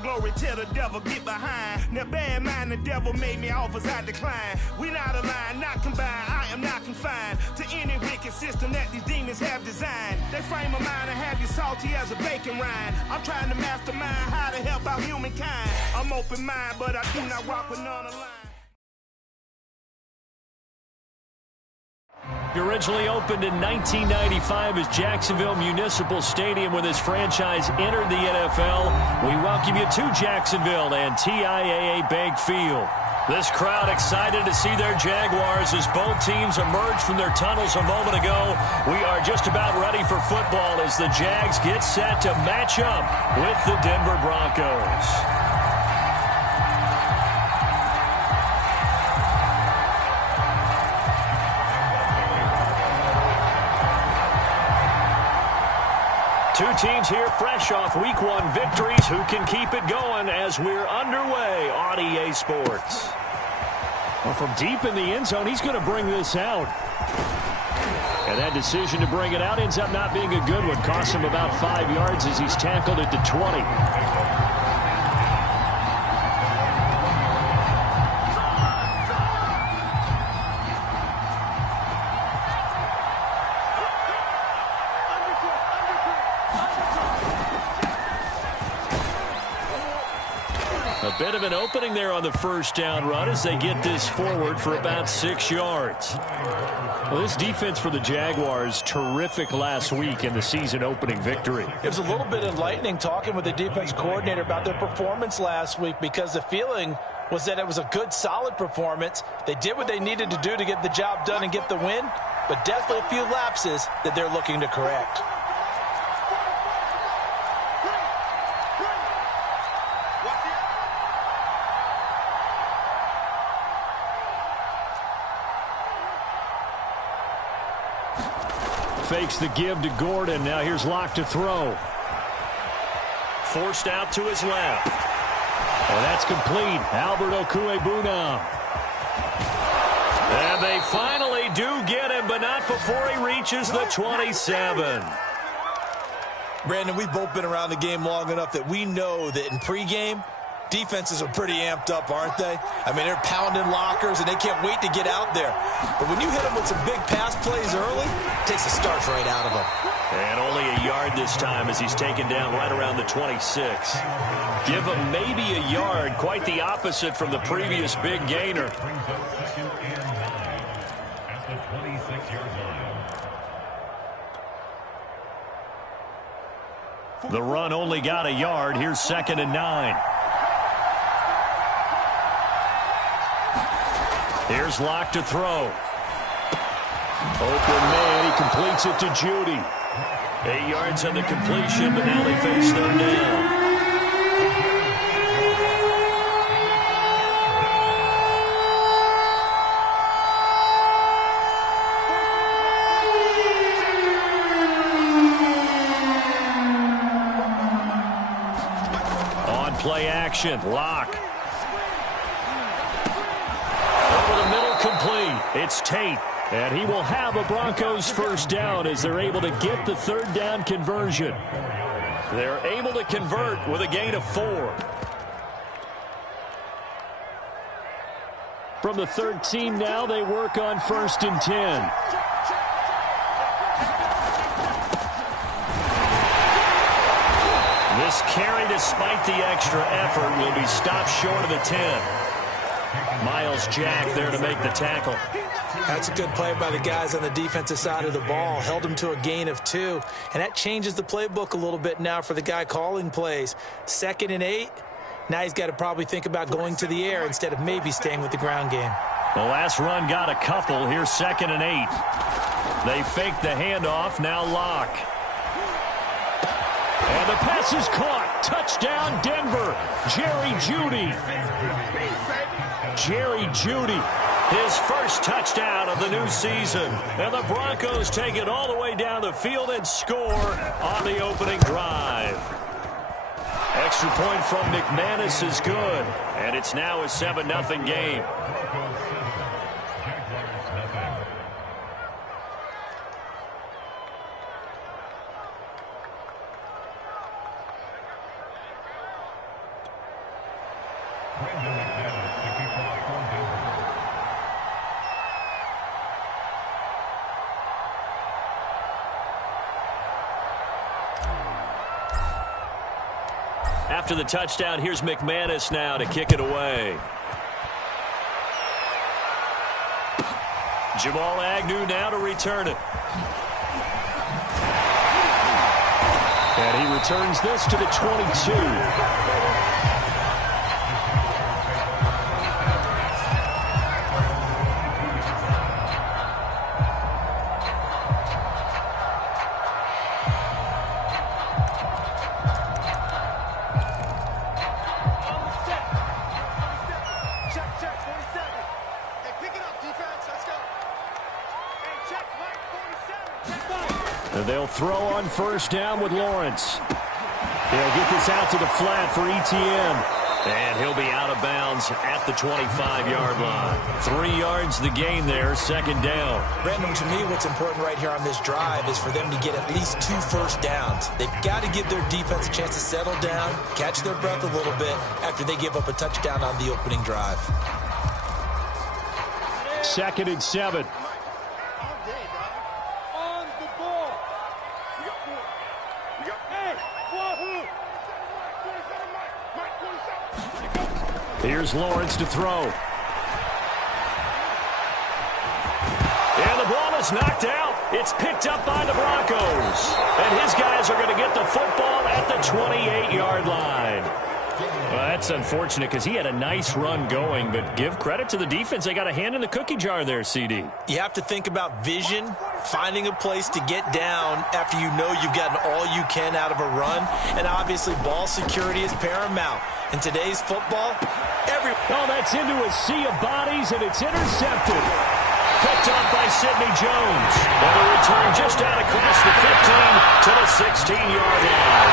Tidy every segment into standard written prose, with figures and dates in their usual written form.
Glory, tell the devil, get behind. Now bad mind, the devil made me offers I decline. We not aligned, not combined, I am not confined to any wicked system that these demons have designed. They frame a mind and have you salty as a bacon rind. I'm trying to mastermind how to help out humankind. I'm open mind, but I do not rock with none aligned. Originally opened in 1995 as Jacksonville Municipal Stadium when this franchise entered the NFL. We welcome you to Jacksonville and TIAA Bank Field. This crowd excited to see their Jaguars as both teams emerged from their tunnels a moment ago. We are just about ready for football as the Jags get set to match up with the Denver Broncos. Two teams here fresh off Week 1 victories. Who can keep it going as we're underway on EA Sports? Well, from deep in the end zone, he's going to bring this out. And that decision to bring it out ends up not being a good one. Costs him about 5 yards as he's tackled at the 20. A bit of an opening there on the first down run as they get this forward for about 6 yards. Well, this defense for the Jaguars, terrific last week in the season-opening victory. It was a little bit enlightening talking with the defense coordinator about their performance last week because the feeling was that it was a good, solid performance. They did what they needed to do to get the job done and get the win, but definitely a few lapses that they're looking to correct. Fakes the give to Gordon. Now here's Locke to throw. Forced out to his left. Well, that's complete. Albert Okwuegbunam. And they finally do get him, but not before he reaches the 27. Brandon, we've both been around the game long enough that we know that in pregame, defenses are pretty amped up, aren't they? I mean, they're pounding lockers, and they can't wait to get out there. But when you hit them with some big pass plays early, it takes the starch right out of them. And only a yard this time as he's taken down right around the 26. Give him maybe a yard, quite the opposite from the previous big gainer. The run only got a yard. Here's 2nd and 9. Here's Locke to throw. Open man, he completes it to Judy. 8 yards on the completion, but now they face 3rd down. On play action, Locke. Over the middle, complete. It's Tate. And he will have a Broncos first down as they're able to get the 3rd down conversion. They're able to convert with a gain of 4. From the 13 now, they work on 1st and 10. This carry, despite the extra effort, will be stopped short of the 10. Miles Jack there to make the tackle. That's a good play by the guys on the defensive side of the ball. Held him to a gain of 2. And that changes the playbook a little bit now for the guy calling plays. 2nd and 8. Now he's got to probably think about going to the air instead of maybe staying with the ground game. The last run got a couple. Here's 2nd and 8. They fake the handoff. Now Locke. And the pass is caught. Touchdown, Denver. Jerry Jeudy. Jerry Jeudy. His first touchdown of the new season. And the Broncos take it all the way down the field and score on the opening drive. Extra point from McManus is good. And it's now a 7-0 game. After the touchdown, here's McManus now to kick it away. Jamal Agnew now to return it. And he returns this to the 22. And they'll throw on first down with Lawrence. He'll get this out to the flat for Etienne. And he'll be out of bounds at the 25-yard line. 3 yards the gain there, second down. Brandon, to me, what's important right here on this drive is for them to get at least 2 first downs. They've got to give their defense a chance to settle down, catch their breath a little bit after they give up a touchdown on the opening drive. 2nd and 7. Here's Lawrence to throw. And the ball is knocked out. It's picked up by the Broncos. And his guys are going to get the football at the 28-yard line. Well, that's unfortunate because he had a nice run going, but give credit to the defense. They got a hand in the cookie jar there, CD. You have to think about vision, finding a place to get down after you know you've gotten all you can out of a run. And obviously, ball security is paramount. In today's football, Oh, that's into a sea of bodies, and it's intercepted. Picked up by Sidney Jones. And a return just out across the 15 to the 16-yard line.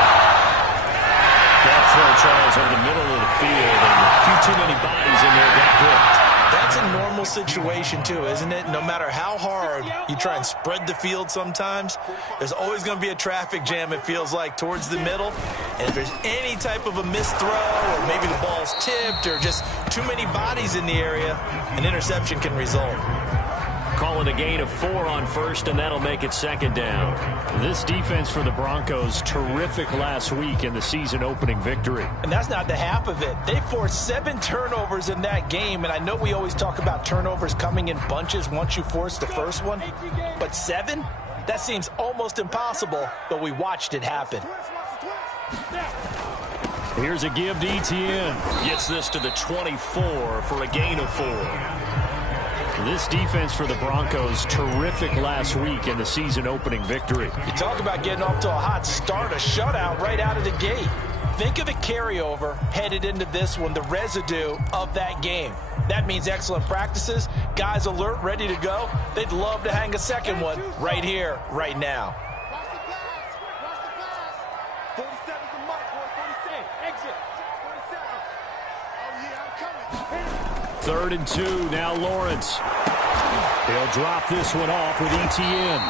That throw, Charles, over the middle of the field, and a few too many bodies in there got picked. That's a normal situation, too, isn't it? No matter how hard you try and spread the field sometimes, there's always going to be a traffic jam, it feels like, towards the middle. And if there's any type of a missed throw, or maybe the ball's tipped, or just too many bodies in the area, an interception can result. Call it a gain of 4 on first, and that'll make it second down. This defense for the Broncos, terrific last week in the season-opening victory. And that's not the half of it. They forced 7 turnovers in that game, and I know we always talk about turnovers coming in bunches once you force the first one, but 7? That seems almost impossible, but we watched it happen. Here's a give to Etienne. Gets this to the 24 for a gain of 4. This defense for the Broncos, terrific last week in the season-opening victory. You talk about getting off to a hot start, a shutout right out of the gate. Think of the carryover headed into this one, the residue of that game. That means excellent practices, guys alert, ready to go. They'd love to hang a second one right here, right now. 3rd and 2, now Lawrence. He'll drop this one off with Etienne.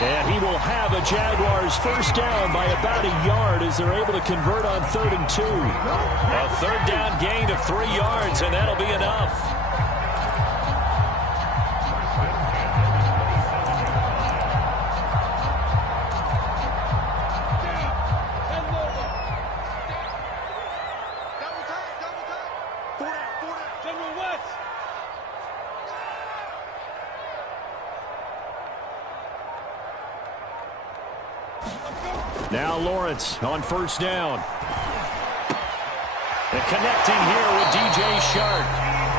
And he will have a Jaguars first down by about a yard as they're able to convert on 3rd and 2. A 3rd down gain of 3 yards, and that'll be enough. Now Lawrence on first down. And connecting here with DJ Shark.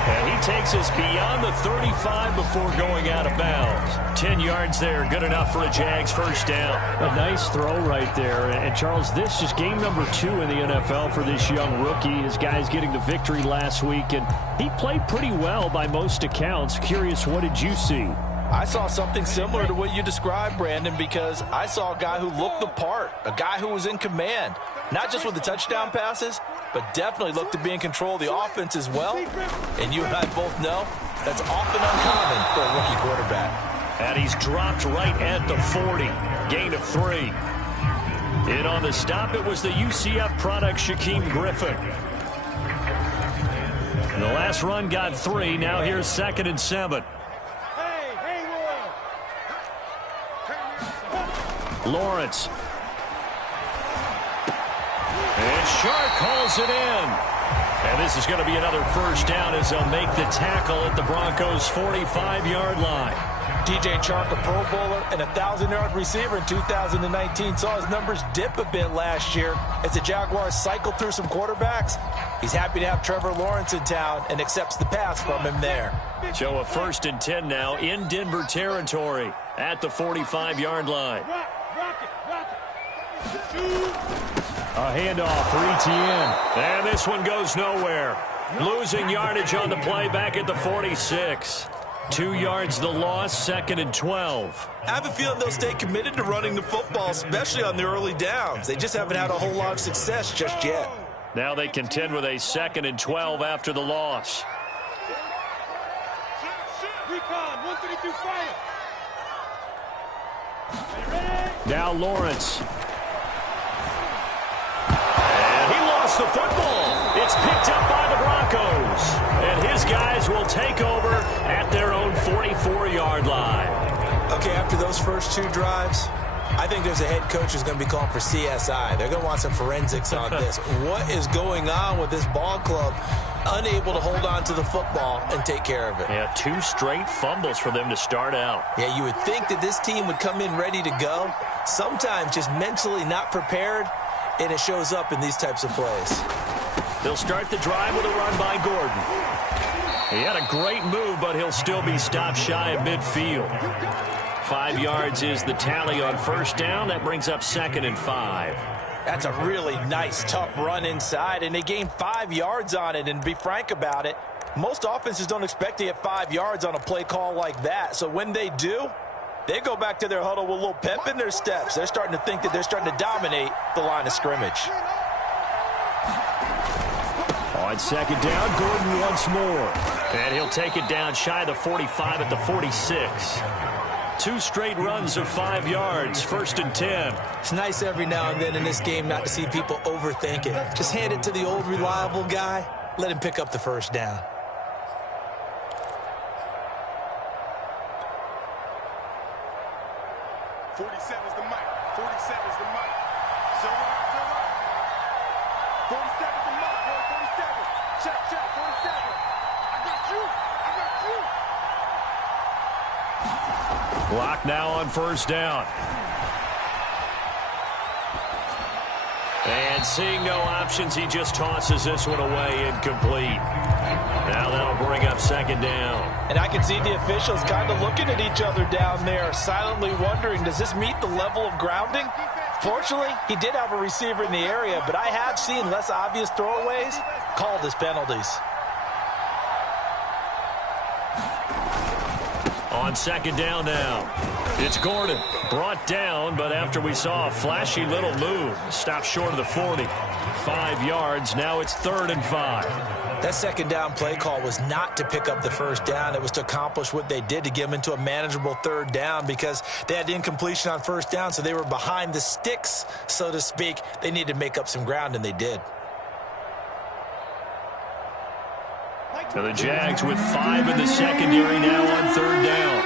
And he takes us beyond the 35 before going out of bounds. 10 yards there, good enough for a Jags first down. A nice throw right there. And Charles, this is game number 2 in the NFL for this young rookie. His guys getting the victory last week, and he played pretty well by most accounts. Curious, what did you see? I saw something similar to what you described, Brandon, because I saw a guy who looked the part, a guy who was in command, not just with the touchdown passes, but definitely looked to be in control of the offense as well. And you and I both know that's often uncommon for a rookie quarterback. And he's dropped right at the 40, gain of 3. And on the stop, it was the UCF product, Shaquem Griffin. The last run got 3. Now here's 2nd and 7. Lawrence. And Shark calls it in. And this is going to be another first down as they'll make the tackle at the Broncos' 45-yard line. DJ Chark, a Pro Bowler and a 1,000-yard receiver in 2019, saw his numbers dip a bit last year as the Jaguars cycled through some quarterbacks. He's happy to have Trevor Lawrence in town and accepts the pass from him there. So a 1st and 10 now in Denver territory at the 45-yard line. A handoff for Etienne. And this one goes nowhere. Losing yardage on the play back at the 46. 2 yards the loss, 2nd and 12. I have a feeling they'll stay committed to running the football, especially on the early downs. They just haven't had a whole lot of success just yet. Now they contend with a 2nd and 12 after the loss. Now Lawrence. And he lost the football. It's picked up by the Broncos. And his guys will take over at their own 44-yard line. Okay, after those first 2 drives, I think there's a head coach who's going to be calling for CSI. They're going to want some forensics on this. What is going on with this ball club? Unable to hold on to the football and take care of it. Yeah, 2 straight fumbles for them to start out. Yeah, you would think that this team would come in ready to go. Sometimes just mentally not prepared, and it shows up in these types of plays. They'll start the drive with a run by Gordon. He had a great move, but he'll still be stopped shy of midfield. 5 yards is the tally on first down. That brings up 2nd and 5. That's a really nice, tough run inside, and they gained 5 yards on it. And to be frank about it, most offenses don't expect to get 5 yards on a play call like that. So when they do, they go back to their huddle with a little pep in their steps. They're starting to think that they're starting to dominate the line of scrimmage. On 2nd down, Gordon once more. And he'll take it down shy of the 45 at the 46. 2 straight runs of 5 yards, 1st and 10. It's nice every now and then in this game not to see people overthink it. Just hand it to the old reliable guy. Let him pick up the first down. Clock now on first down. And seeing no options, he just tosses this one away incomplete. Now that'll bring up 2nd down. And I can see the officials kind of looking at each other down there, silently wondering, does this meet the level of grounding? Fortunately, he did have a receiver in the area, but I have seen less obvious throwaways called as penalties. On 2nd down now. It's Gordon. Brought down, but after we saw a flashy little move, stopped short of the 40. 5 yards. Now it's 3rd and 5. That 2nd down play call was not to pick up the first down. It was to accomplish what they did, to get them into a manageable 3rd down, because they had incompletion on first down, so they were behind the sticks, so to speak. They needed to make up some ground, and they did. So the Jags with 5 in the secondary now on 3rd down.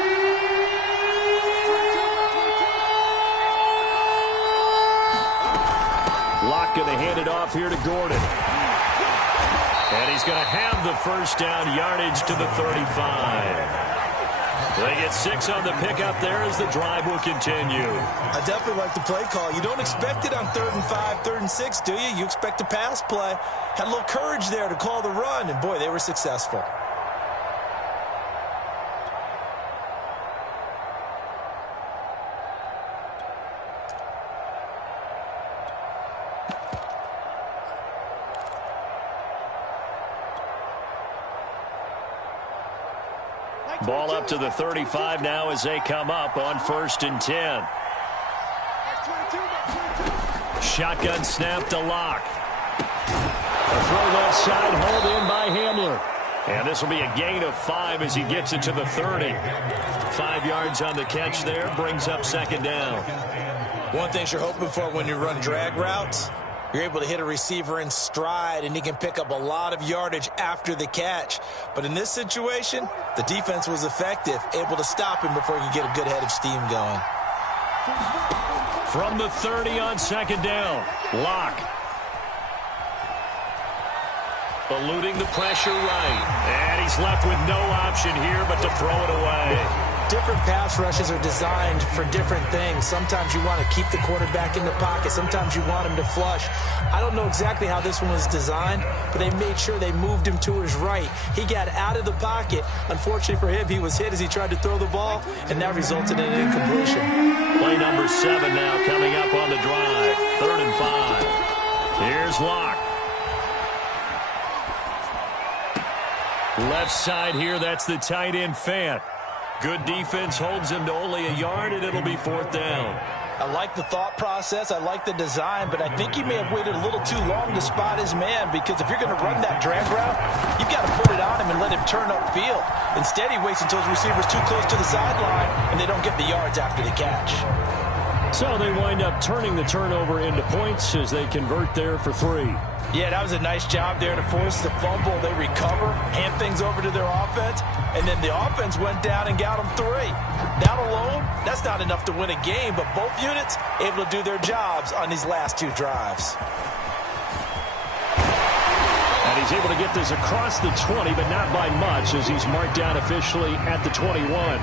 Locke going to hand it off here to Gordon. And he's going to have the first down, yardage to the 35. They get 6 on the pickup there as the drive will continue. I definitely like the play call. You don't expect it on 3rd and 5, 3rd and 6, do you? You expect a pass play. Had a little courage there to call the run, and boy, they were successful. Ball up to the 35 now as they come up on 1st and 10. Shotgun snap to Locke. A throw left side, hauled in by Hamler. And this will be a gain of 5 as he gets it to the 30. 5 yards on the catch there, brings up 2nd down. One thing you're hoping for when you run drag routes, You're able to hit a receiver in stride, and he can pick up a lot of yardage after the catch. But in this situation, the defense was effective, able to stop him before he could get a good head of steam going. From the 30 on second down, Locke. Eluding the pressure right. And he's left with no option here but to throw it away. Different pass rushes are designed for different things. Sometimes you want to keep the quarterback in the pocket. Sometimes you want him to flush. I don't know exactly how this one was designed, but they made sure they moved him to his right. He got out of the pocket. Unfortunately for him, he was hit as he tried to throw the ball, and that resulted in an incompletion. Play number 7 now coming up on the drive. 3rd and 5. Here's Locke. Left side here, that's the tight end Fant. Good defense holds him to only a yard, and it'll be 4th down. I like the thought process. I like the design, but I think he may have waited a little too long to spot his man, because if you're going to run that drag route, you've got to put it on him and let him turn upfield. Instead, he waits until his receiver's too close to the sideline, and they don't get the yards after the catch. So they wind up turning the turnover into points as they convert there for 3. Yeah, that was a nice job there to force the fumble. They recover, hand things over to their offense, and then the offense went down and got them 3. That alone, that's not enough to win a game, but both units able to do their jobs on these last 2 drives. And he's able to get this across the 20, but not by much, as he's marked down officially at the 21.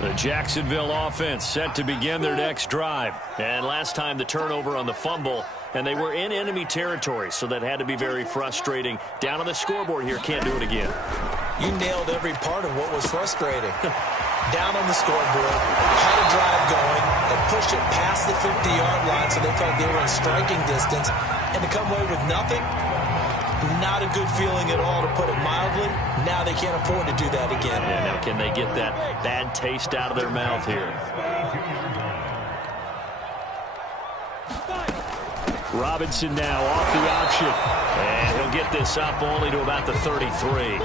The Jacksonville offense set to begin their next drive. And last time the turnover on the fumble, and they were in enemy territory, so that had to be very frustrating. Down on the scoreboard here, can't do it again. You nailed every part of what was frustrating. Down on the scoreboard, had a drive going, and pushed it past the 50-yard line so they felt they were in striking distance, and to come away with nothing, not a good feeling at all, to put it mildly. Now they can't afford to do that again. Yeah, now can they get that bad taste out of their mouth here? Robinson now off the option. And he'll get this up only to about the 33.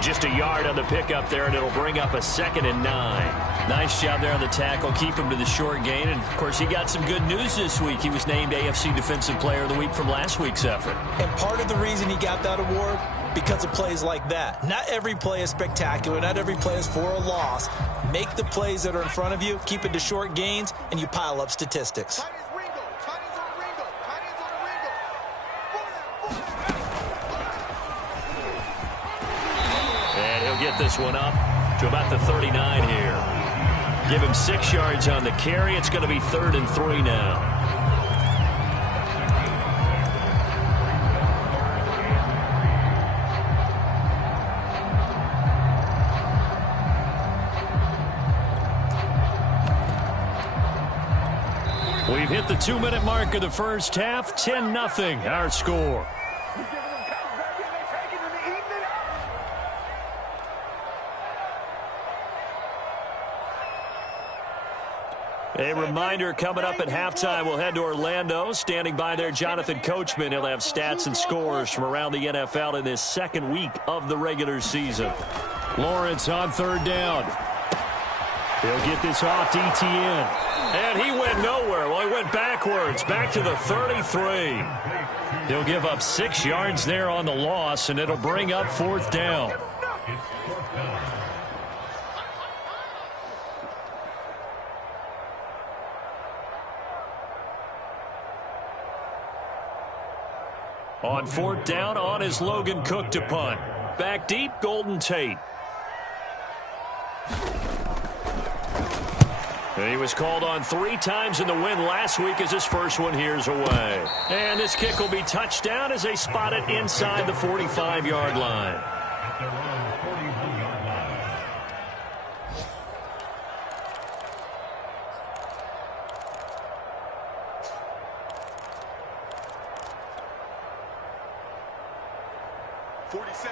Just a yard on the pickup there, and it'll bring up a 2nd and 9. Nice job there on the tackle. Keep him to the short gain. And, of course, he got some good news this week. He was named AFC Defensive Player of the Week from last week's effort. And part of the reason he got that award, because of plays like that. Not every play is spectacular. Not every play is for a loss. Make the plays that are in front of you, keep it to short gains, and you pile up statistics. And he'll get this one up to about the 39 here. Give him 6 yards on the carry. It's going to be 3rd and 3 now. We've hit the 2-minute mark of the first half. 10-0 our score. A reminder, coming up at halftime, we'll head to Orlando. Standing by there, Jonathan Coachman. He'll have stats and scores from around the NFL in this 2nd week of the regular season. Lawrence on 3rd down. He'll get this off to Etienne. And he went nowhere. Well, he went backwards, back to the 33. He'll give up 6 yards there on the loss, and it'll bring up 4th down. On 4th down, on is Logan Cook to punt. Back deep, Golden Tate. He was called on 3 times in the win last week as his first one here's away. And this kick will be touchdown as they spot it inside the 45-yard line.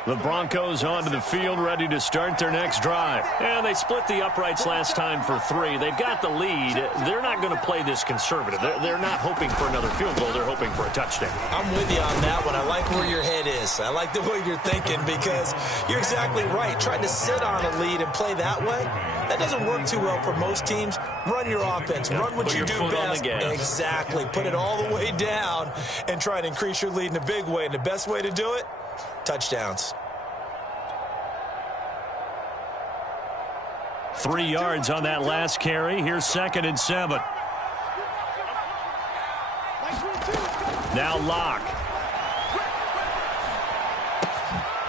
The Broncos onto the field, ready to start their next drive. And they split the uprights last time for 3. They've got the lead. They're not going to play this conservative. They're not hoping for another field goal. They're hoping for a touchdown. I'm with you on that one. I like where your head is. I like the way you're thinking because you're exactly right. Trying to sit on a lead and play that way, that doesn't work too well for most teams. Run your offense. Run what you do best. Exactly. Put it all the way down and try to increase your lead in a big way. And the best way to do it, touchdowns. 3 yards on that last carry. Here's 2nd and 7. Now Locke.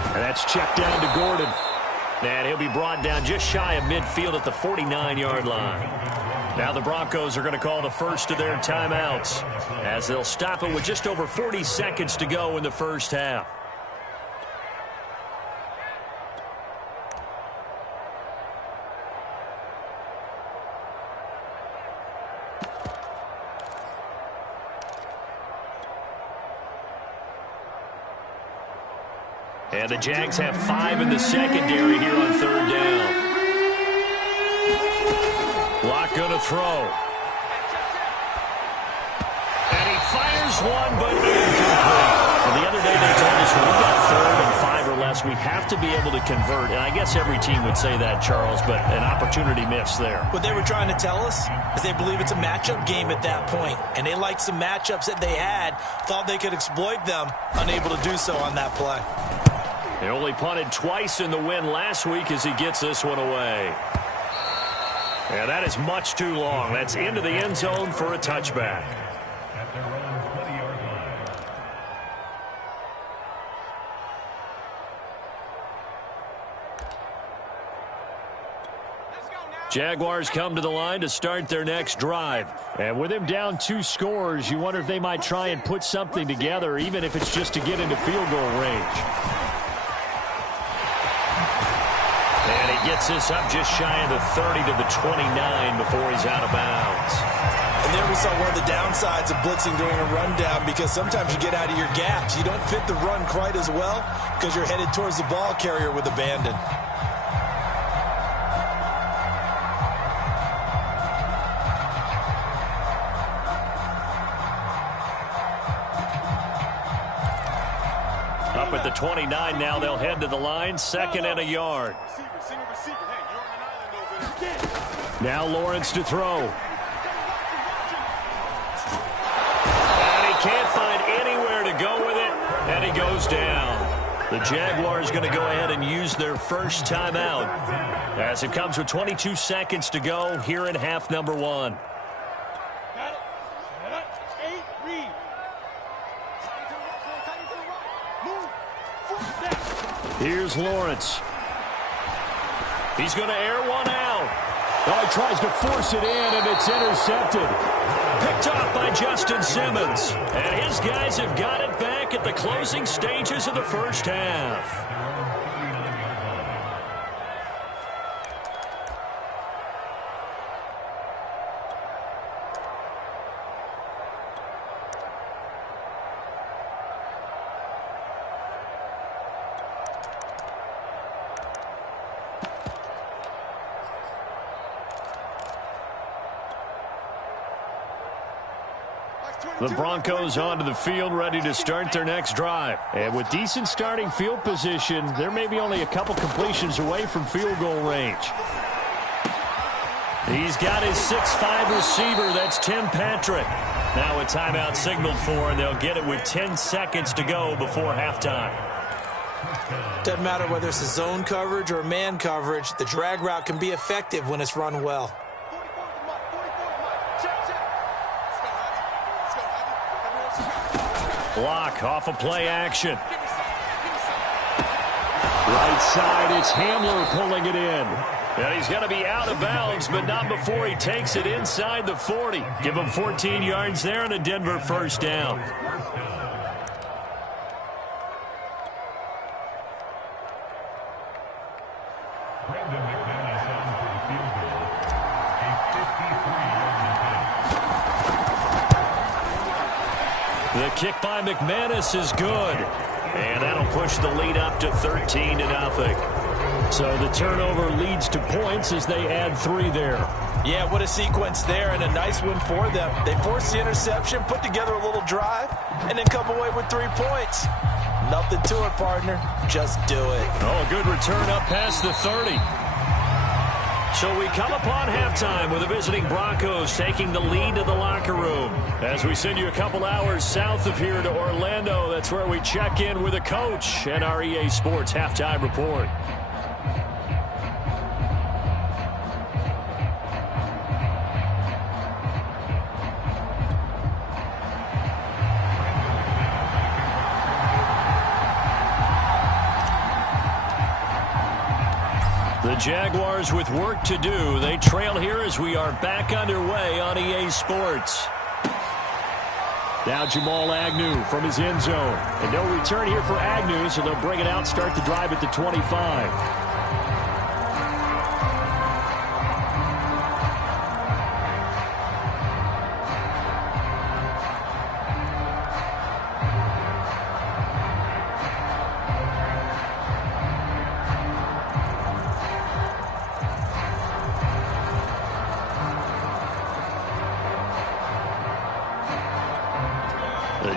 And that's checked down to Gordon. And he'll be brought down just shy of midfield at the 49-yard line. Now the Broncos are going to call the first of their timeouts as they'll stop it with just over 40 seconds to go in the first half. And the Jags have 5 in the secondary here on 3rd down. Locke going to throw. And he fires one, but incomplete. And the other day they told us when we've got 3rd and 5 or less, we have to be able to convert. And I guess every team would say that, Charles, but an opportunity missed there. What they were trying to tell us is they believe it's a matchup game at that point. And they liked some matchups that they had, thought they could exploit them, unable to do so on that play. They only punted twice in the win last week as he gets this one away. And that is much too long. That's into the end zone for a touchback. Jaguars come to the line to start their next drive. And with him down 2 scores, you wonder if they might try and put something together, even if it's just to get into field goal range. And he gets this up just shy of the 30 to the 29 before he's out of bounds. And there we saw one of the downsides of blitzing during a rundown, because sometimes you get out of your gaps. You don't fit the run quite as well because you're headed towards the ball carrier with abandon. Up at the 29 now, they'll head to the line, 2nd and a yard. Now Lawrence to throw. And he can't find anywhere to go with it, and he goes down. The Jaguars going to go ahead and use their first timeout as it comes with 22 seconds to go here in half number 1. Here's Lawrence. He's going to air one out. Oh, he tries to force it in, and it's intercepted. Picked off by Justin Simmons. And his guys have got it back at the closing stages of the first half. The Broncos onto the field, ready to start their next drive. And with decent starting field position, there may be only a couple completions away from field goal range. He's got his 6'5" receiver. That's Tim Patrick. Now a timeout signaled for, and they'll get it with 10 seconds to go before halftime. Doesn't matter whether it's a zone coverage or man coverage, the drag route can be effective when it's run well. Block off a play action. Right side, it's Hamler pulling it in. And he's going to be out of bounds, but not before he takes it inside the 40. Give him 14 yards there and a Denver first down. The kick by McManus is good. And that'll push the lead up to 13-0. So the turnover leads to points as they add 3 there. Yeah, what a sequence there, and a nice one for them. They force the interception, put together a little drive, and then come away with 3 points. Nothing to it, partner. Just do it. Oh, a good return up past the 30. So we come upon halftime with the visiting Broncos taking the lead to the locker room. As we send you a couple hours south of here to Orlando, that's where we check in with the coach and our EA Sports halftime report. The Jaguars with work to do. They trail here as we are back underway on EA Sports. Now Jamal Agnew from his end zone. And no return here for Agnew, so they'll bring it out, start the drive at the 25.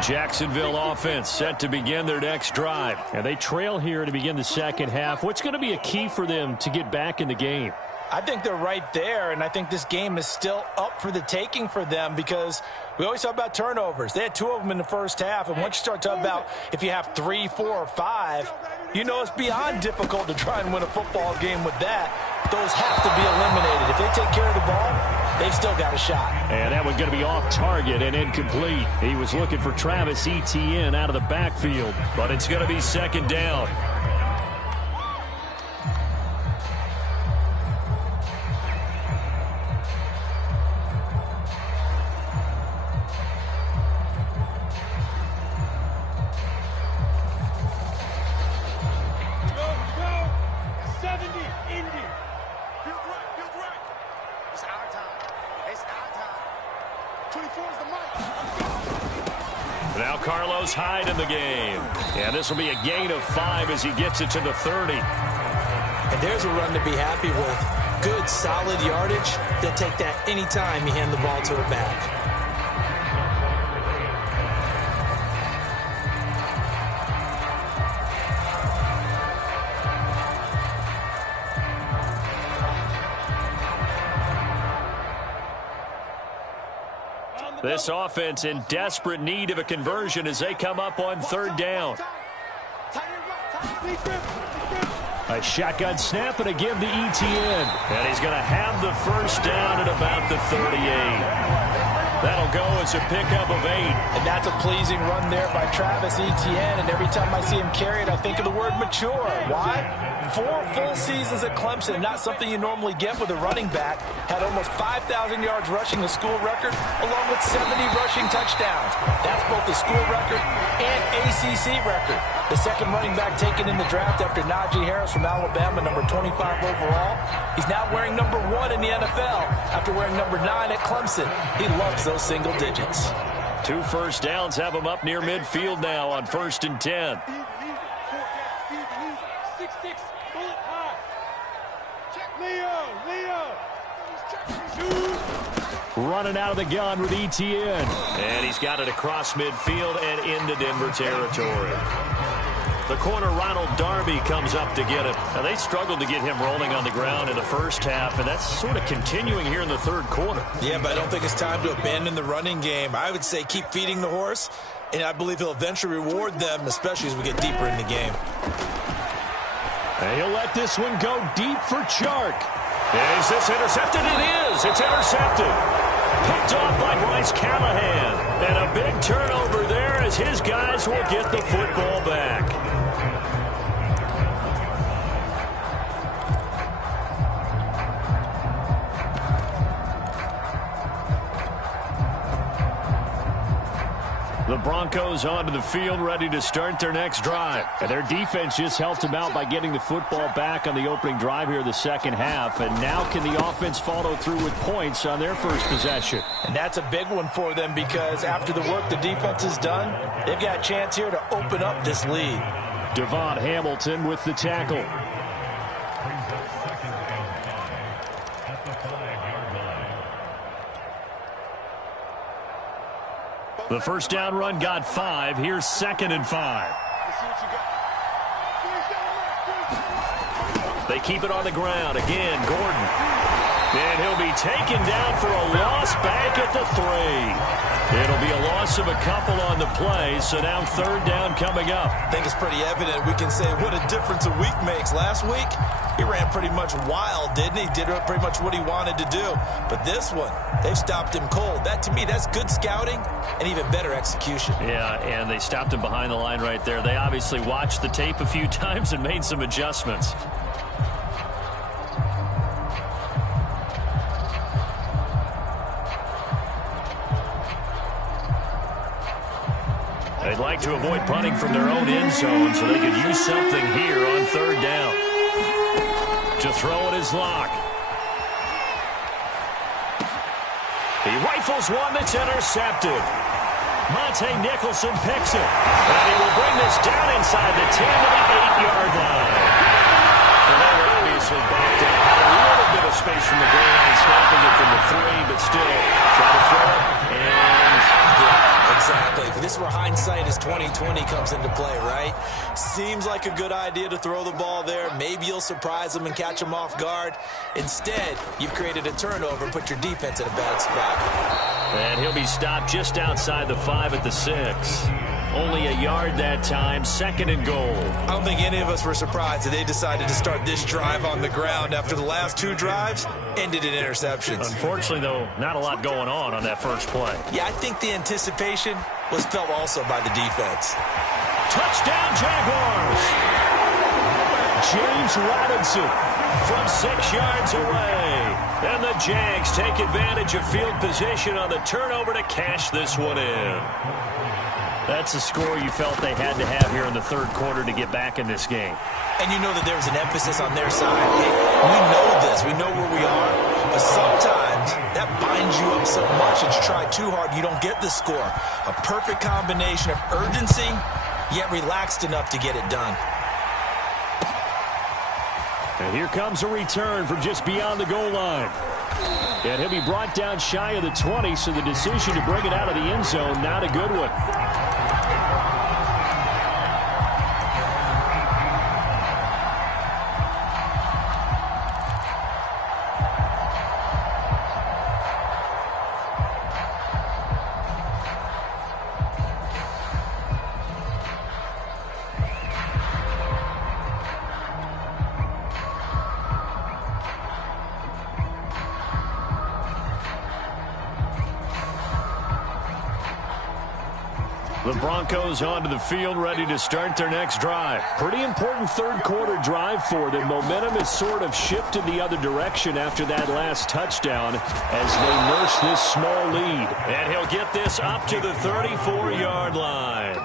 Jacksonville offense set to begin their next drive. And they trail here to begin the second half. What's going to be a key for them to get back in the game? I think they're right there, and I think this game is still up for the taking for them because we always talk about turnovers. They had 2 of them in the first half, and once you start talking about if you have 3, 4, or 5, you know it's beyond difficult to try and win a football game with that. Those have to be eliminated. If they take care of the ball, they've still got a shot. And that one's going to be off target and incomplete. He was looking for Travis Etienne out of the backfield, but it's going to be second down. Hyde in the game. And this will be a gain of 5 as he gets it to the 30. And there's a run to be happy with. Good, solid yardage. They'll take that anytime you hand the ball to a back. This offense in desperate need of a conversion as they come up on third down. A shotgun snap and a give to Etienne. And he's going to have the first down at about the 38. That'll go as a pickup of 8. And that's a pleasing run there by Travis Etienne. And every time I see him carry it, I think of the word mature. Why? 4 full seasons at Clemson, not something you normally get with a running back. Had almost 5,000 yards rushing, the school record, along with 70 rushing touchdowns. That's both the school record and ACC record. The second running back taken in the draft after Najee Harris from Alabama, number 25 overall. He's now wearing number 1 in the NFL after wearing number 9 at Clemson. He loves those single digits. 2 first downs have him up near midfield now on 1st and 10. Running out of the gun with Etienne. And he's got it across midfield and into Denver territory. The corner, Ronald Darby, comes up to get it. Now, they struggled to get him rolling on the ground in the first half, and that's sort of continuing here in the third quarter. Yeah, but I don't think it's time to abandon the running game. I would say keep feeding the horse, and I believe he'll eventually reward them, especially as we get deeper in the game. And he'll let this one go deep for Chark. Is this intercepted? It is. It's intercepted. Picked off by Bryce Callahan. And a big turnover there as his guys will get the football back. The Broncos onto the field, ready to start their next drive. And their defense just helped them out by getting the football back on the opening drive here the second half. And now can the offense follow through with points on their first possession? And that's a big one for them because after the work the defense has done, they've got a chance here to open up this lead. Devon Hamilton with the tackle. The first down run got 5. Here's 2nd and 5. They keep it on the ground. Again, Gordon. And he'll be taken down for a loss back at the 3. It'll be a loss of a couple on the play, so now 3rd down coming up. I think it's pretty evident. We can say what a difference a week makes. Last week, he ran pretty much wild, didn't he? Did pretty much what he wanted to do. But this one, they've stopped him cold. That, to me, that's good scouting and even better execution. Yeah, and they stopped him behind the line right there. They obviously watched the tape a few times and made some adjustments. They'd like to avoid punting from their own end zone so they could use something here on 3rd down. To throw it is Locke. He rifles one that's intercepted. Monte Nicholson picks it. And he will bring this down inside the 10 to the 8-yard line. And they were obviously backed up. Had a little bit of space from the goal line, snapping it from the 3, but still try to throw it. And yeah, exactly. This is where hindsight is 20/20 comes into play, right? Seems like a good idea to throw the ball there. Maybe you'll surprise them and catch them off guard. Instead, you've created a turnover and put your defense in a bad spot. And he'll be stopped just outside the 5 at the 6. Only a yard that time, 2nd and goal. I don't think any of us were surprised that they decided to start this drive on the ground after the last 2 drives ended in interceptions. Unfortunately, though, not a lot going on that first play. Yeah, I think the anticipation was felt also by the defense. Touchdown, Jaguars! James Robinson from 6 yards away. And the Jags take advantage of field position on the turnover to cash this one in. That's a score you felt they had to have here in the 3rd quarter to get back in this game. And you know that there was an emphasis on their side. Hey, we know this. We know where we are. But sometimes that binds you up so much and you try too hard, you don't get the score. A perfect combination of urgency, yet relaxed enough to get it done. And here comes a return from just beyond the goal line. And he'll be brought down shy of the 20, so the decision to bring it out of the end zone, not a good one. The Broncos onto the field, ready to start their next drive. Pretty important 3rd quarter drive for them. Momentum has sort of shifted the other direction after that last touchdown as they nurse this small lead. And he'll get this up to the 34-yard line.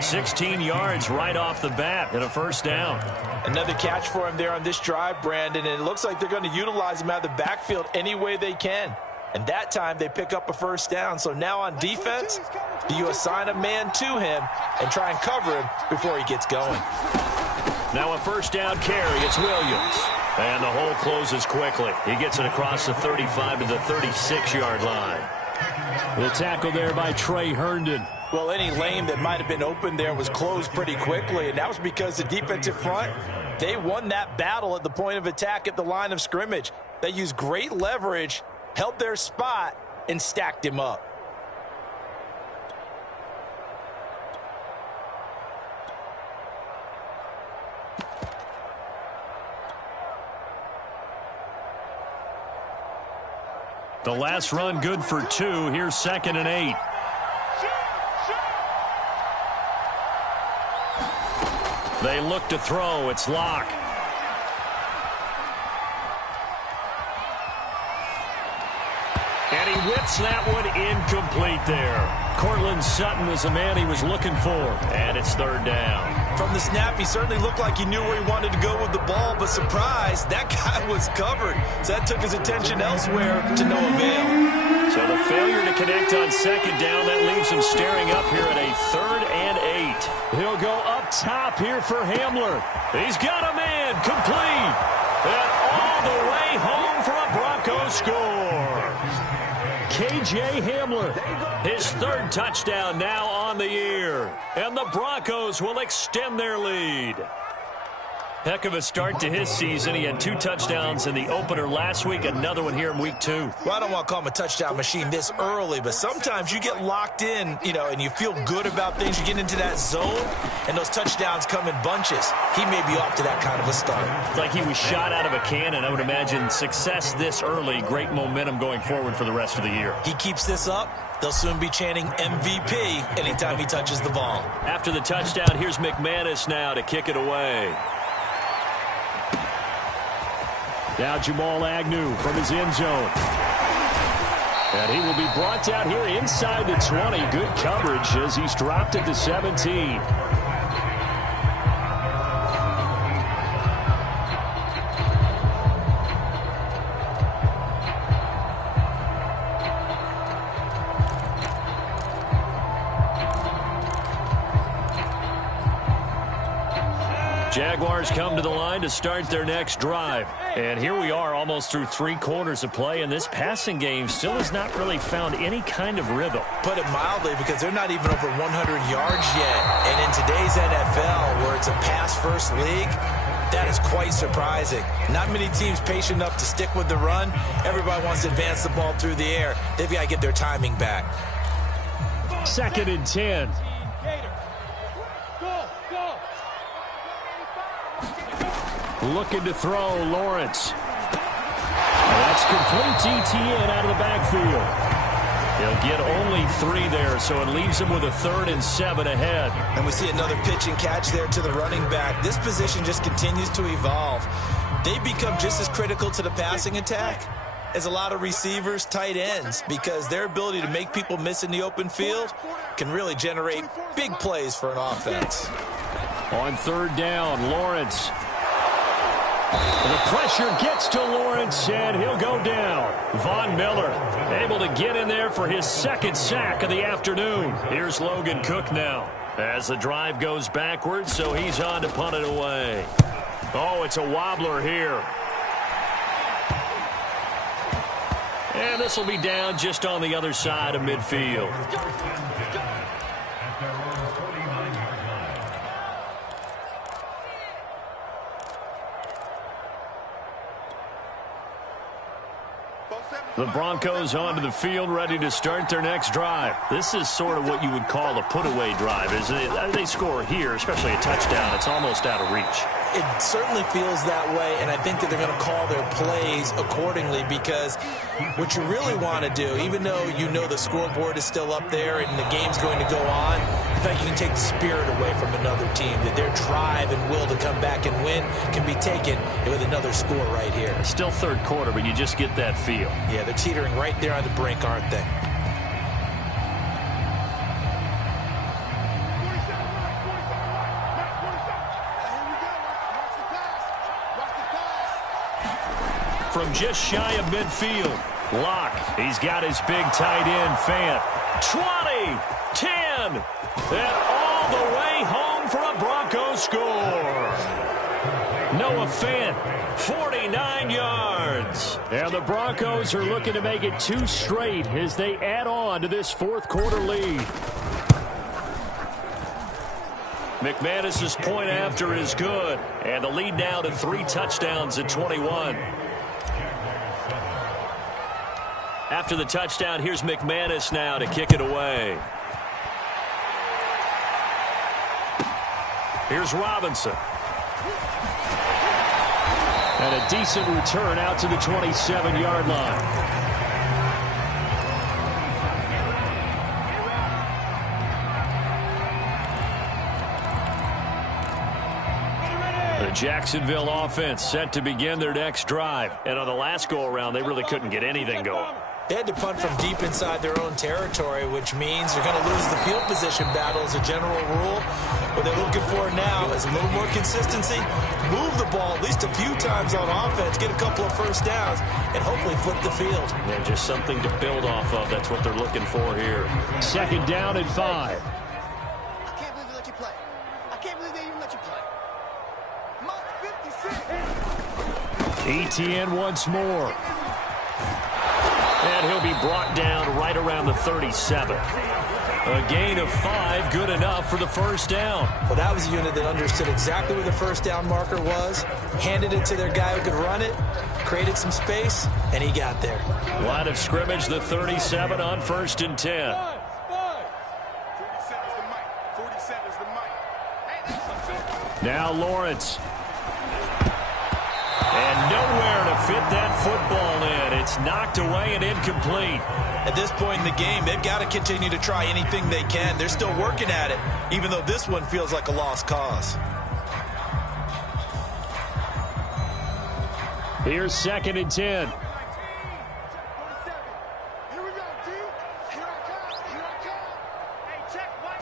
16 yards right off the bat and a 1st down. Another catch for him there on this drive, Brandon, and it looks like they're going to utilize him out of the backfield any way they can. And that time they pick up a 1st down. So now on defense, do you assign a man to him and try and cover him before he gets going? Now a 1st down carry. It's Williams. And the hole closes quickly. He gets it across the 35 to the 36-yard line. The tackle there by Trey Herndon. Well, any lane that might have been open there was closed pretty quickly, and that was because the defensive front, they won that battle at the point of attack at the line of scrimmage. They used great leverage, held their spot, and stacked him up. The last run good for 2. Here's 2nd and 8. They look to throw. It's Locke. And he whips that one incomplete there. Cortland Sutton was the man he was looking for. And it's third down. From the snap, he certainly looked like he knew where he wanted to go with the ball, but surprise, that guy was covered. So that took his attention elsewhere to no avail. So the failure to connect on second down, that leaves him staring up here at a 3rd and 8. He'll go up top here for Hamler. He's got a man, complete. And all the way home for a Broncos score. K.J. Hamler, his 3rd touchdown now on the year. And the Broncos will extend their lead. Heck of a start to his season. He had 2 touchdowns in the opener last week, another one here in week 2. Well, I don't want to call him a touchdown machine this early, but sometimes you get locked in, and you feel good about things. You get into that zone, and those touchdowns come in bunches. He may be off to that kind of a start. It's like he was shot out of a cannon. I would imagine success this early, great momentum going forward for the rest of the year. He keeps this up, they'll soon be chanting MVP anytime he touches the ball. After the touchdown, here's McManus now to kick it away. Now Jamal Agnew from his end zone. And he will be brought down here inside the 20. Good coverage as he's dropped at the 17. Jaguars come to the line to start their next drive. And here we are almost through 3 quarters of play, and this passing game still has not really found any kind of rhythm. Put it mildly, because they're not even over 100 yards yet. And in today's NFL, where it's a pass-first league, that is quite surprising. Not many teams patient enough to stick with the run. Everybody wants to advance the ball through the air. They've got to get their timing back. 2nd and 10. Looking to throw, Lawrence. That's complete ETN out of the backfield. He'll get only 3 there, so it leaves him with a 3rd and 7 ahead. And we see another pitch and catch there to the running back. This position just continues to evolve. They become just as critical to the passing attack as a lot of receivers, tight ends, because their ability to make people miss in the open field can really generate big plays for an offense. On 3rd down, Lawrence. The pressure gets to Lawrence, and he'll go down. Von Miller able to get in there for his 2nd sack of the afternoon. Here's Logan Cook now as the drive goes backwards, so he's on to punt it away. Oh, it's a wobbler here. And this will be down just on the other side of midfield. The Broncos onto the field, ready to start their next drive. This is sort of what you would call a put-away drive, isn't it? They score here, especially a touchdown. It's almost out of reach. It certainly feels that way, and I think that they're going to call their plays accordingly, because what you really want to do, even though you know the scoreboard is still up there and the game's going to go on, in fact, you can take the spirit away from another team, that their drive and will to come back and win can be taken with another score right here. Still 3rd quarter, but you just get that feel. Yeah, they're teetering right there on the brink, aren't they? From just shy of midfield, Locke, he's got his big tight end, Fant. 20, 10, and all the way home for a Broncos score. Noah Fant, 49 yards. And the Broncos are looking to make it 2 straight as they add on to this 4th quarter lead. McManus's point after is good, and the lead now to 3 touchdowns at 21. After the touchdown, here's McManus now to kick it away. Here's Robinson. And a decent return out to the 27-yard line. The Jacksonville offense set to begin their next drive. And on the last go-around, they really couldn't get anything going. They had to punt from deep inside their own territory, which means they're going to lose the field position battle as a general rule. What they're looking for now is a little more consistency, move the ball at least a few times on offense, get a couple of first downs, and hopefully flip the field. Yeah, just something to build off of. That's what they're looking for here. 2nd down and 5. I can't believe they let you play. I can't believe they even let you play. Mark 56. ETN once more. And he'll be brought down right around the 37. A gain of 5, good enough for the first down. Well, that was a unit that understood exactly where the first down marker was, handed it to their guy who could run it, created some space, and he got there. Line of scrimmage, the 37 on 1st and 10. 47's the mic. 47's the mic. Now Lawrence. And nowhere to fit that football in. It's knocked away and incomplete. At this point in the game, they've got to continue to try anything they can. They're still working at it, even though this one feels like a lost cause. Here's 2nd and 10. Here we go, D. Here I come. Here I come. Hey, check one.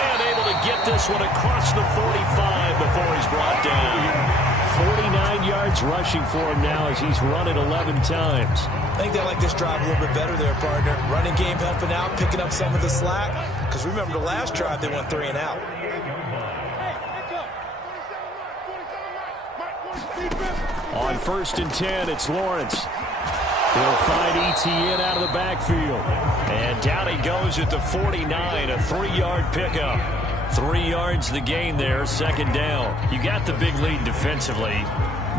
And able to get this one across the 45 before he's brought down. 49 yards rushing for him now as he's run it 11 times. I think they like this drive a little bit better there, partner. Running game helping out, picking up some of the slack. Because remember the last drive, they went 3 and out. On 1st and 10, it's Lawrence. He'll find ETN out of the backfield. And down he goes at the 49, a 3-yard pickup. 3 yards the gain there, 2nd down. You got the big lead defensively.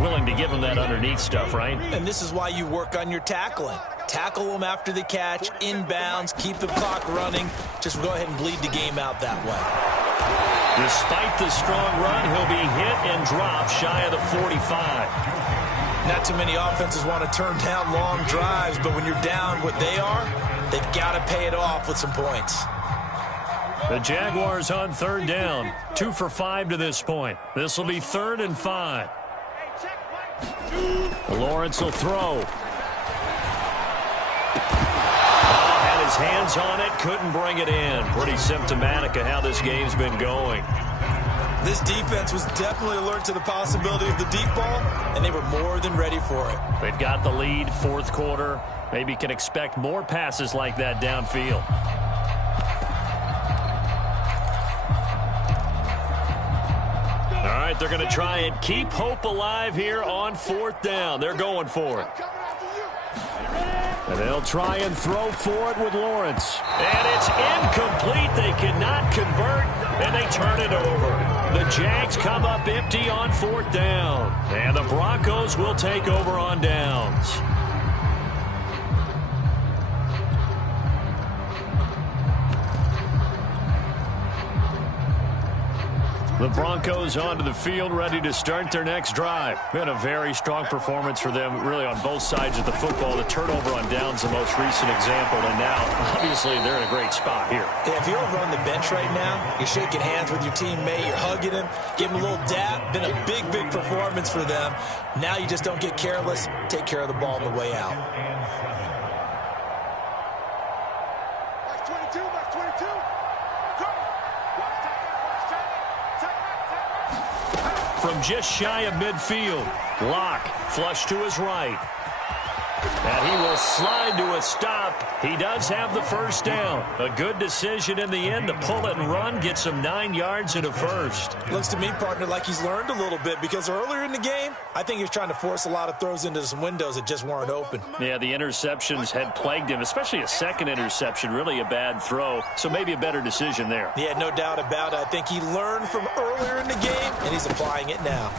Willing to give him that underneath stuff, right? And this is why you work on your tackling. Tackle them after the catch, inbounds, keep the clock running. Just go ahead and bleed the game out that way. Despite the strong run, he'll be hit and dropped shy of the 45. Not too many offenses want to turn down long drives, but when you're down what they are, they've got to pay it off with some points. The Jaguars on 3rd down. 2 for 5 to this point. This will be 3rd and 5. Lawrence will throw. Had his hands on it, couldn't bring it in. Pretty symptomatic of how this game's been going. This defense was definitely alert to the possibility of the deep ball, and they were more than ready for it. They've got the lead, 4th quarter. Maybe can expect more passes like that downfield. All right, they're going to try and keep hope alive here on 4th down. They're going for it. And they'll try and throw for it with Lawrence. And it's incomplete. They cannot convert, and they turn it over. The Jags come up empty on 4th down. And the Broncos will take over on downs. The Broncos onto the field, ready to start their next drive. Been a very strong performance for them, really, on both sides of the football. The turnover on downs, the most recent example, and now, obviously, they're in a great spot here. Yeah, if you're over on the bench right now, you're shaking hands with your teammate, you're hugging him, giving him a little dap. Been a big, big performance for them. Now you just don't get careless. Take care of the ball on the way out. That's 22. That's 22. From just shy of midfield, Locke flush to his right. And he will slide to a stop. He does have the first down. A good decision in the end to pull it and run, get some 9 yards and a first. Looks to me, partner, like he's learned a little bit, because earlier in the game, I think he was trying to force a lot of throws into some windows that just weren't open. Yeah, the interceptions had plagued him, especially a second interception, really a bad throw. So maybe a better decision there. Yeah, no doubt about it. I think he learned from earlier in the game, and he's applying it now.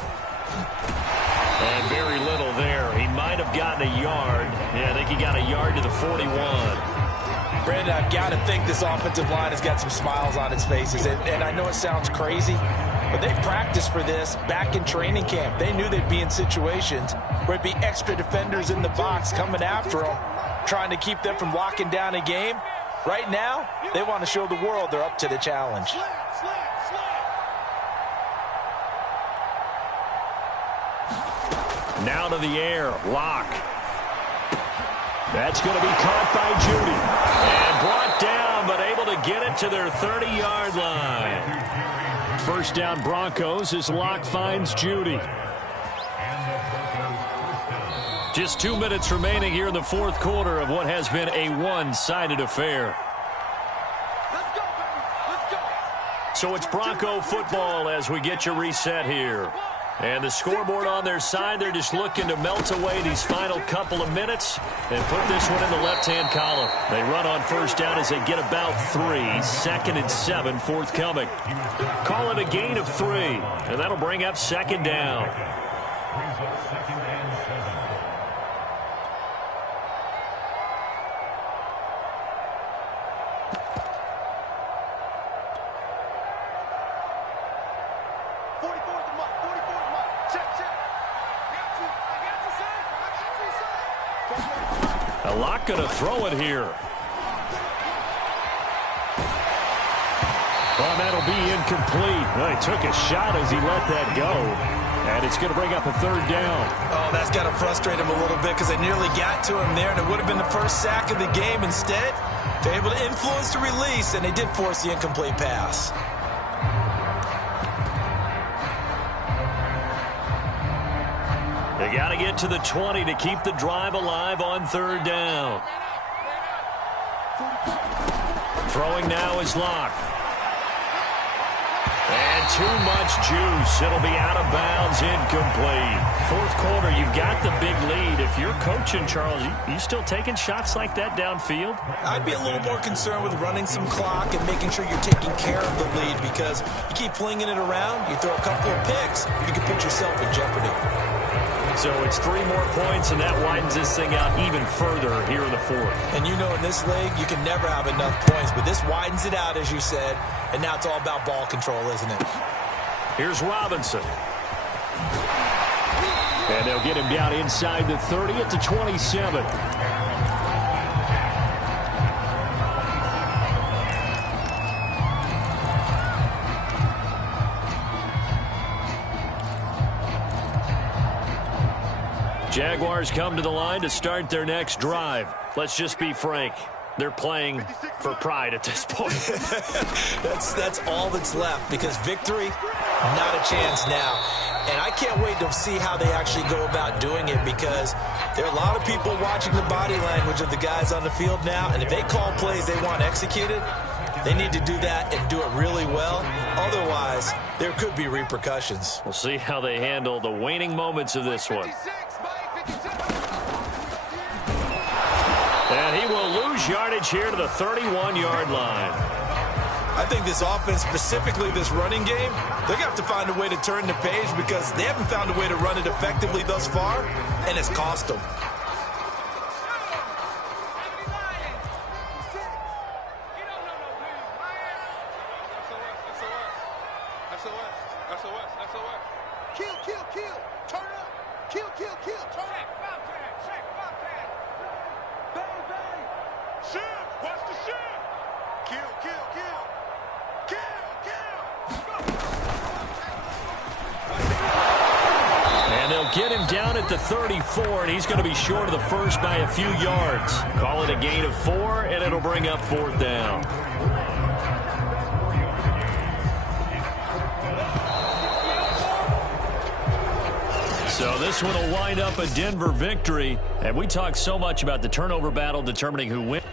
And very little there. He might have gotten a yard. Yeah, I think he got a yard to the 41. Brandon, I've got to think this offensive line has got some smiles on its faces. And I know it sounds crazy, but they practiced for this back in training camp. They knew they'd be in situations where it'd be extra defenders in the box coming after them, trying to keep them from locking down a game. Right now, they want to show the world they're up to the challenge. Now to the air. Lock. That's going to be caught by Judy. And brought down, but able to get it to their 30-yard line. First down Broncos as Lock finds Judy. Just 2 minutes remaining here in the fourth quarter of what has been a one-sided affair. So it's Bronco football as we get you reset here. And the scoreboard on their side, they're just looking to melt away these final couple of minutes and put this one in the left-hand column. They run on first down as they get about 3. 2nd and 7 forthcoming. Call it a gain of 3, and that'll bring up second down. Lock going to throw it here. Well, that'll be incomplete. Well, he took a shot as he let that go. And it's going to bring up a third down. Oh, that's got to frustrate him a little bit because they nearly got to him there, and it would have been the first sack of the game. Instead, they're able to influence the release, and they did force the incomplete pass. They got to get to the 20 to keep the drive alive on third down. Throwing now is Lock. And too much juice. It'll be out of bounds, incomplete. Fourth quarter, you've got the big lead. If you're coaching, Charles, you still taking shots like that downfield? I'd be a little more concerned with running some clock and making sure you're taking care of the lead, because you keep flinging it around, you throw a couple of picks, you can put yourself in jeopardy. So it's 3 more points, and that widens this thing out even further here in the fourth. And you know in this league, you can never have enough points, but this widens it out, as you said, and now it's all about ball control, isn't it? Here's Robinson. And they'll get him down inside the 30 at the 27. Jaguars come to the line to start their next drive. Let's just be frank. They're playing for pride at this point. That's all that's left, because victory, not a chance now. And I can't wait to see how they actually go about doing it, because there are a lot of people watching the body language of the guys on the field now, and if they call plays they want executed, they need to do that and do it really well. Otherwise, there could be repercussions. We'll see how they handle the waning moments of this one. And he will lose yardage here to the 31-yard line. I think this offense, specifically this running game, they're going to have to find a way to turn the page, because they haven't found a way to run it effectively thus far, and it's cost them. Get him down at the 34, and he's going to be short of the first by a few yards. Call it a gain of 4, and it'll bring up fourth down. So this one will wind up a Denver victory. And we talk so much about the turnover battle determining who wins.